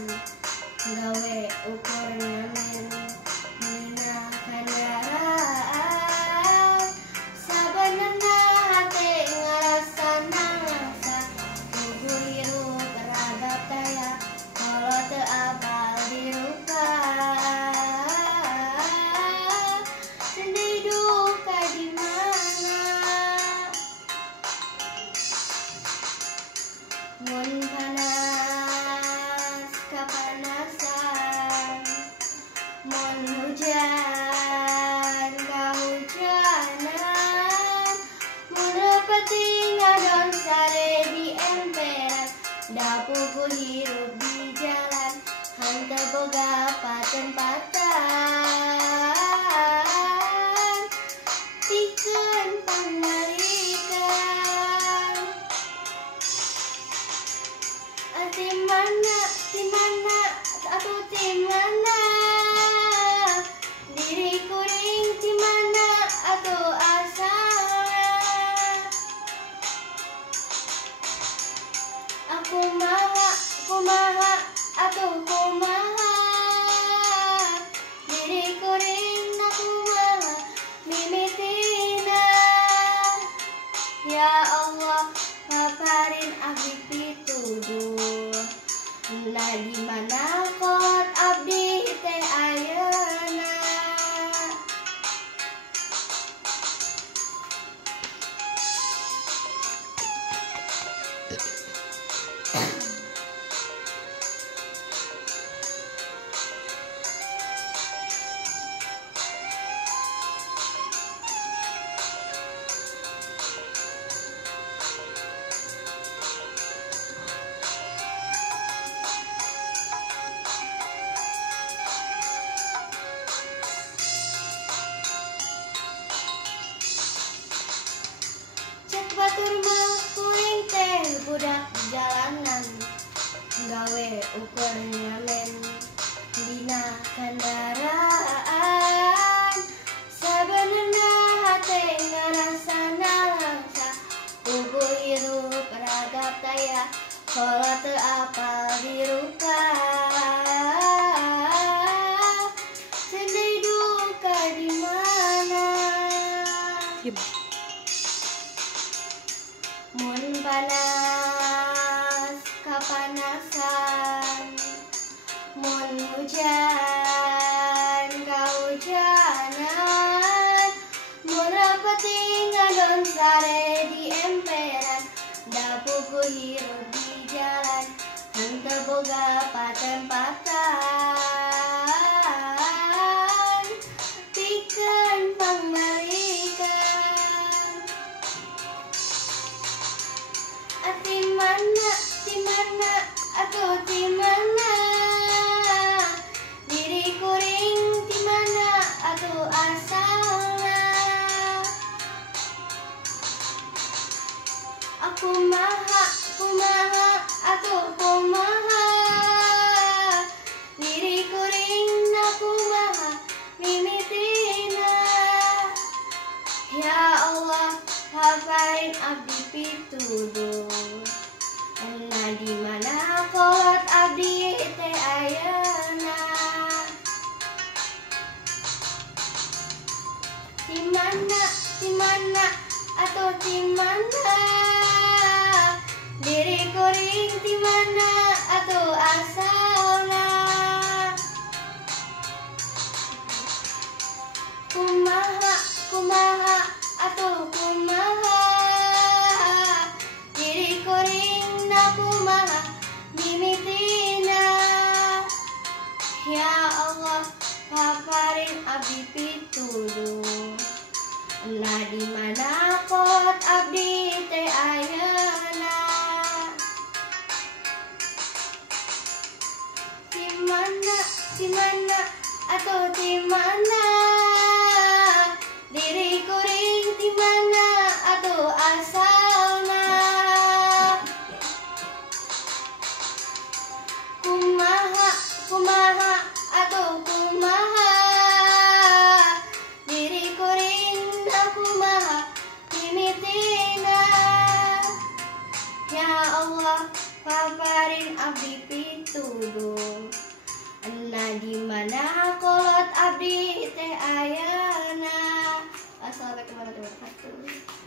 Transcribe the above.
gawe ukur nyamen dina kendaraan sabenerna hate ngarasana langsa kudu hirup ragap daya kalo teu apal dirupa sedih duka di mana mun panas kapanasan mun hujan kahujanan mun repeti ngadon sare di emperan dapuku hirup di jalan hanteu boga paten-paten pikeun pangalikan timana atuh timana diri kuring timana atuh asalna aku kumaha atuh kumaha diri kuring kumaha mimitina ya Allah paparin abdi pituduh nah di mana kot abdi teh ayeuna batur mah kuring teh budak jalanan gawe ukur nyamen dina kendaraan sabenerna hate ngarasana langsa kudu hirup ragap daya kalo teu apal dirupa sedih duka di mana mun panas kapanasan mun hujan kahujanan mun repeti ngadon sare di emperan dapuku hirup di jalan henteu boga paten-paten pikeun pangbalikan timana atuh timana diri kuring timana atuh asalna aku kumaha atuh kumaha diri kuring kumaha mimitina ya Allah paparin abdi pituduh nah di mana kot abdi teh ayeuna timana atuh timana diri kuring timana atuh asalna kumaha atuh kumaha diri kuring kumaha mimitina ya Allah paparin abdi pituduh nah di mana kot abdi teh ayeuna timana atuh timana diri kuring timana atuh asalna kumaha atuh kumaha diri kuring kumaha mimitina ya Allah paparin Kabarin abdi pitulung. Ena di mana kolot abdi teh ayana. Assalamualaikum warahmatullahi wabarakatuh.